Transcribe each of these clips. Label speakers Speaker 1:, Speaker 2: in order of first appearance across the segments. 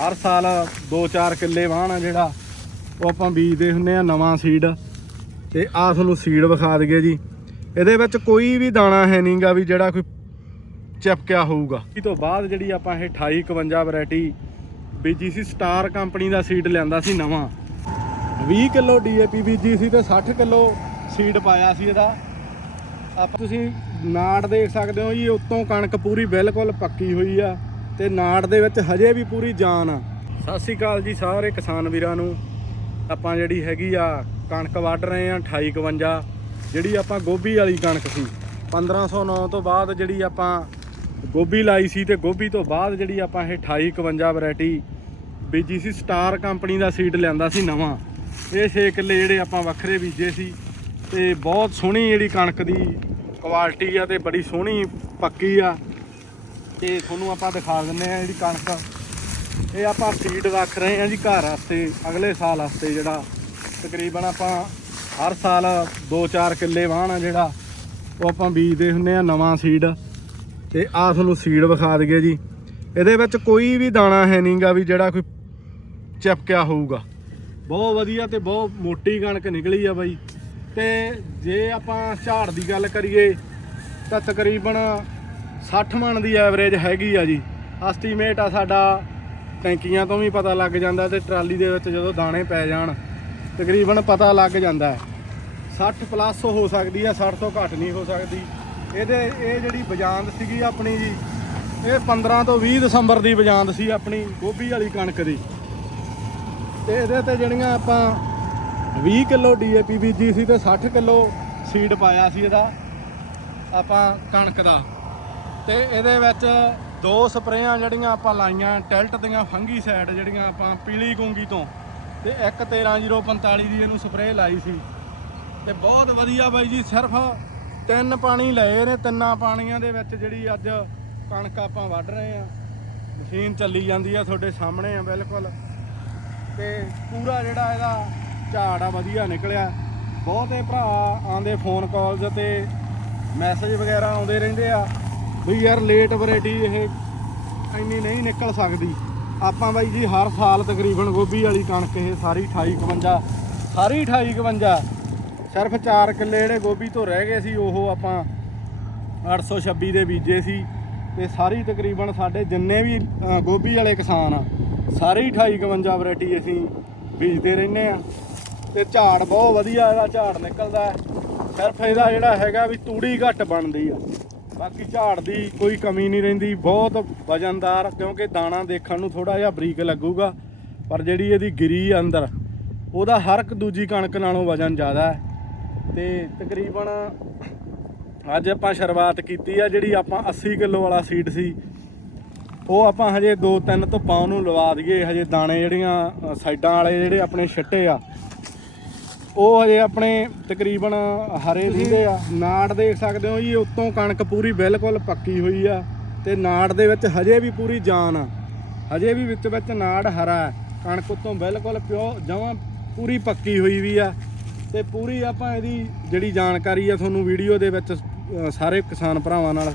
Speaker 1: ਹਰ ਸਾਲ 2-4 ਕਿੱਲੇ ਵਾਹਣ ਆ ਜਿਹੜਾ, ਉਹ ਆਪਾਂ ਬੀਜਦੇ ਹੁੰਨੇ ਆ ਨਵਾਂ ਸੀਡ ਤੇ ਆਹ ਤੁਹਾਨੂੰ ਸੀਡ ਵਿਖਾ ਦਈਏ ਜੀ। ਇਹਦੇ ਵਿੱਚ ਕੋਈ ਵੀ ਦਾਣਾ ਹੈ ਨਹੀਂਗਾ ਵੀ ਜਿਹੜਾ ਕੋਈ ਚਿਪਕਿਆ ਹੋਊਗਾ। ਇਸ ਤੋਂ ਬਾਅਦ ਜਿਹੜੀ ਆਪਾਂ ਇਹ 2851 ਵੈਰਾਈਟੀ ਬੀਜੀ ਸੀ, ਸਟਾਰ ਕੰਪਨੀ ਦਾ ਸੀਡ ਲਿਆਂਦਾ ਸੀ ਨਵਾਂ। 20 ਕਿਲੋ ਡੀਏਪੀ ਬੀਜੀ ਸੀ ਤੇ 60 ਕਿਲੋ ਸੀਡ ਪਾਇਆ ਸੀ ਇਹਦਾ। ਆਪਾਂ ਤੁਸੀਂ ਨਾੜ ਦੇਖ ਸਕਦੇ ਹੋ ਜੀ, ਉੱਤੋਂ ਕਣਕ ਪੂਰੀ ਬਿਲਕੁਲ ਪੱਕੀ ਹੋਈ ਆ। ਤੇ ਨਾੜ ਦੇ ਵਿੱਚ ਹਜੇ ਵੀ ਪੂਰੀ ਜਾਨ ਆ। ਸਤਿ ਸ਼੍ਰੀ ਅਕਾਲ ਜੀ ਸਾਰੇ ਕਿਸਾਨ ਵੀਰਾਂ ਨੂੰ। ਆਪਾਂ ਜਿਹੜੀ ਹੈਗੀ ਆ ਕਣਕ ਵੱਢ ਰਹੇ ਆ 2851 ਜਿਹੜੀ ਆਪਾਂ ਗੋਭੀ ਵਾਲੀ ਕਣਕ ਸੀ 1509 ਤੋਂ ਬਾਅਦ ਜਿਹੜੀ ਆਪਾਂ ਗੋਭੀ ਲਾਈ ਸੀ ਤੇ ਗੋਭੀ ਤੋਂ ਬਾਅਦ ਜਿਹੜੀ ਆਪਾਂ ਇਹ 2851 ਵੈਰਾਈਟੀ ਬੀਜੀ ਸੀ ਸਟਾਰ ਕੰਪਨੀ ਦਾ ਸੀਡ ਲਿਆਂਦਾ ਸੀ ਨਵਾਂ। ਇਹ 6 ਕਿੱਲੇ ਜਿਹੜੇ ਆਪਾਂ ਵੱਖਰੇ ਬੀਜੇ ਸੀ ਤੇ ਬਹੁਤ ਸੋਹਣੀ ਜਿਹੜੀ ਕਣਕ ਦੀ ਕੁਆਲਿਟੀ ਆ ਤੇ ਬੜੀ ਸੋਹਣੀ ਪੱਕੀ ਆ। ਤੇ ਤੁਹਾਨੂੰ ਆਪਾਂ ਦਿਖਾ ਦਿੰਨੇ ਆ ਜਿਹੜੀ ਕਣਕ ਇਹ ਆਪਾਂ ਸੀਡ ਰੱਖ ਰਹੇ ਆ ਜੀ ਘਰ ਵਾਸਤੇ, ਅਗਲੇ ਸਾਲ ਵਾਸਤੇ ਜਿਹੜਾ। ਤਕਰੀਬਨ ਆਪਾਂ ਹਰ ਸਾਲ 2-4 ਕਿੱਲੇ ਵਾਹਣ ਆ ਜਿਹੜਾ, ਉਹ ਆਪਾਂ ਬੀਜਦੇ ਹੁੰਨੇ ਆ ਨਵਾਂ ਸੀਡ ਤੇ ਆਹ ਤੁਹਾਨੂੰ ਸੀਡ ਵਿਖਾ ਦਈਏ ਜੀ। ਇਹਦੇ ਵਿੱਚ ਕੋਈ ਵੀ ਦਾਣਾ ਹੈ ਨਹੀਂਗਾ ਵੀ ਜਿਹੜਾ ਕੋਈ ਚਪਕਿਆ ਹੋਊਗਾ। ਬਹੁਤ ਵਧੀਆ ਤੇ ਬਹੁਤ ਮੋਟੀ ਕਣਕ ਨਿਕਲੀ ਆ ਬਾਈ। ਤੇ ਜੇ ਆਪਾਂ ਝਾੜ ਦੀ ਗੱਲ ਕਰੀਏ, ਤਾਂ ਤਕਰੀਬਨ 60 ਮਣ ਦੀ ਐਵਰੇਜ ਹੈਗੀ ਆ ਜੀ। ਐਸਟੀਮੇਟ ਆ ਸਾਡਾ, ਟੈਂਕੀਆਂ ਤੋਂ ਵੀ ਪਤਾ ਲੱਗ ਜਾਂਦਾ ਤੇ ਟਰਾਲੀ ਦੇ ਵਿੱਚ ਜਦੋਂ ਦਾਣੇ ਪੈ ਜਾਣ, ਤਕਰੀਬਨ ਪਤਾ ਲੱਗ ਜਾਂਦਾ ਹੈ। 60 ਪਲੱਸ ਹੋ ਸਕਦੀ ਆ 60 ਤੋਂ ਘੱਟ ਨਹੀਂ ਹੋ ਸਕਦੀ। ਇਹਦੇ, ਇਹ ਜਿਹੜੀ ਬਜਾਂਦ ਸੀਗੀ ਆਪਣੀ ਜੀ, ਇਹ 15 ਤੋਂ 20 ਦਸੰਬਰ ਦੀ ਬਜਾਂਦ ਸੀ ਆਪਣੀ, ਗੋਭੀ ਵਾਲੀ ਕਣਕ ਦੀ। ਤੇ ਇਹਦੇ ਤੇ ਜਿਹੜੀਆਂ ਆਪਾਂ 20 ਕਿਲੋ ਡੀਏਪੀ ਬੀਜੀ ਸੀ ਤੇ 60 ਕਿਲੋ ਸੀਡ ਪਾਇਆ ਸੀ ਇਹਦਾ, ਆਪਾਂ ਕਣਕ ਦਾ। ਤੇ ਇਹਦੇ ਵਿੱਚ ਦੋ ਸਪਰੇਆਂ ਜਿਹੜੀਆਂ ਆਪਾਂ ਲਾਈਆਂ, ਟੈਲਟ ਦੀਆਂ ਫੰਗੀ ਸਾਈਡ ਜਿਹੜੀਆਂ ਆਪਾਂ ਪੀਲੀ ਗੁੰਗੀ ਤੋਂ, ਤੇ ਇੱਕ 13045 ਦੀ ਇਹਨੂੰ ਸਪਰੇਅ ਲਾਈ ਸੀ। ਤੇ ਬਹੁਤ ਵਧੀਆ ਬਾਈ ਜੀ, ਸਿਰਫ ਤਿੰਨ ਪਾਣੀ ਲਏ ਨੇ, ਤਿੰਨਾਂ ਪਾਣੀਆਂ ਦੇ ਵਿੱਚ ਜਿਹੜੀ ਅੱਜ ਕਣਕ ਆਪਾਂ ਵੱਢ ਰਹੇ ਆ ਮਸ਼ੀਨ ਚੱਲੀ ਜਾਂਦੀ ਆ ਤੁਹਾਡੇ ਸਾਹਮਣੇ ਆ, ਬਿਲਕੁਲ। ਤੇ ਪੂਰਾ ਜਿਹੜਾ ਇਹਦਾ ਝਾੜ ਆ, ਵਧੀਆ ਨਿਕਲਿਆ। ਬਹੁਤੇ ਭਰਾ ਆਂਦੇ ਫੋਨ ਕਾਲਸ ਤੇ ਮੈਸੇਜ ਵਗੈਰਾ ਆਉਂਦੇ ਰਹਿੰਦੇ ਆ। ਵੀ ਯਾਰ ਲੇਟ ਵੈਰਾਈਟੀ ਇਹ ਇੰਨੀ ਨਹੀਂ ਨਿਕਲ ਸਕਦੀ। ਆਪਾਂ ਬਾਈ ਜੀ ਹਰ ਸਾਲ ਤਕਰੀਬਨ ਗੋਭੀ ਵਾਲੀ ਕਣਕ ਇਹ ਸਾਰੀ 2851 ਸਾਰੀ 2851 ਸਿਰਫ 4 ਕਿੱਲੇ ਜਿਹੜੇ ਗੋਭੀ ਤੋਂ ਰਹਿ ਗਏ ਸੀ, ਉਹ ਆਪਾਂ 826 ਦੇ ਬੀਜੇ ਸੀ। ਤੇ ਸਾਰੀ ਤਕਰੀਬਨ ਸਾਡੇ ਜਿੰਨੇ ਵੀ ਗੋਭੀ ਵਾਲੇ ਕਿਸਾਨ ਆ, ਸਾਰੇ ਹੀ 2851 ਵੈਰਾਈਟੀ ਅਸੀਂ ਬੀਜਦੇ ਰਹਿੰਦੇ ਆ। ਤੇ ਝਾੜ ਬਹੁਤ ਵਧੀਆ, ਇਹਦਾ ਝਾੜ ਨਿਕਲਦਾ। ਸਿਰਫ ਇਹਦਾ ਜਿਹੜਾ ਹੈਗਾ ਵੀ ਤੂੜੀ ਘੱਟ ਬਣਦੀ ਆ। ਬਾਕੀ ਝਾੜ ਦੀ ਕੋਈ ਕਮੀ ਨਹੀਂ ਰਹਿੰਦੀ, ਬਹੁਤ ਵਜਨਦਾਰ, ਕਿਉਂਕਿ ਦਾਣਾ ਦੇਖਣ ਨੂੰ ਥੋੜਾ ਜਿਹਾ ਬਰੀਕ ਲੱਗੂਗਾ, ਪਰ ਜਿਹੜੀ ਇਹਦੀ ਗਿਰੀ ਆ ਅੰਦਰ, ਉਹਦਾ ਹਰ ਇੱਕ ਦੂਜੀ ਕਣਕ ਨਾਲੋਂ ਵਜਨ ਜ਼ਿਆਦਾ ਹੈ। ਤੇ ਤਕਰੀਬਨ ਅੱਜ ਆਪਾਂ ਸ਼ੁਰੂਆਤ ਕੀਤੀ ਆ, ਜਿਹੜੀ ਆਪਾਂ 80 ਕਿਲੋ ਵਾਲਾ ਸੀਡ ਸੀ, ਉਹ ਆਪਾਂ ਹਜੇ 2-3 ਧੁੱਪਾਂ ਨੂੰ ਲਵਾ ਦਈਏ, ਹਜੇ ਦਾਣੇ ਜਿਹੜੀਆਂ ਸਾਈਡਾਂ ਵਾਲੇ ਜਿਹੜੇ ਆਪਣੇ ਛਿੱਟੇ ਆ ਉਹ ਹਜੇ ਆਪਣੇ ਤਕਰੀਬਨ ਹਰੇ ਦਿੰਦੇ ਆ। ਨਾੜ ਦੇਖ ਸਕਦੇ ਹੋ ਜੀ ਉੱਤੋਂ ਕਣਕ ਪੂਰੀ ਬਿਲਕੁਲ ਪੱਕੀ ਹੋਈ ਆ ਤੇ ਨਾੜ ਦੇ ਵਿੱਚ ਹਜੇ ਵੀ ਪੂਰੀ ਜਾਨ ਆ। ਹਜੇ ਵੀ ਵਿੱਚ ਵਿੱਚ ਨਾੜ ਹਰਾ ਕਣਕ ਉੱਤੋਂ ਬਿਲਕੁਲ ਪਿਓ ਜਮਾਂ ਪੂਰੀ ਪੱਕੀ ਹੋਈ ਵੀ ਆ। ਤੇ ਪੂਰੀ ਆਪਾਂ ਇਹਦੀ ਜਿਹੜੀ ਜਾਣਕਾਰੀ ਆ ਤੁਹਾਨੂੰ ਵੀਡੀਓ ਦੇ ਵਿੱਚ ਸਾਰੇ ਕਿਸਾਨ ਭਰਾਵਾਂ ਨਾਲ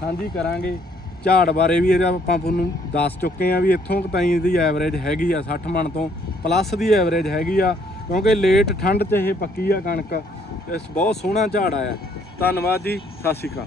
Speaker 1: ਸਾਂਝੀ ਕਰਾਂਗੇ। ਝਾੜ ਬਾਰੇ ਵੀ ਇਹਦਾ ਆਪਾਂ ਤੁਹਾਨੂੰ ਦੱਸ ਚੁੱਕੇ ਆ ਵੀ ਇੱਥੋਂ ਤਾਈਂ ਇਹਦੀ ਐਵਰੇਜ ਹੈਗੀ ਆ 60 ਮਣ ਤੋਂ ਪਲੱਸ ਦੀ ਐਵਰੇਜ ਹੈਗੀ ਆ। ਕਿਉਂਕਿ ਲੇਟ ਠੰਡ 'ਚ ਇਹ ਪੱਕੀ ਆ ਕਣਕ। ਇਸ ਬਹੁਤ ਸੋਹਣਾ ਝਾੜ ਆਇਆ। ਧੰਨਵਾਦ ਜੀ, ਸਤਿ ਸ਼੍ਰੀ ਅਕਾਲ।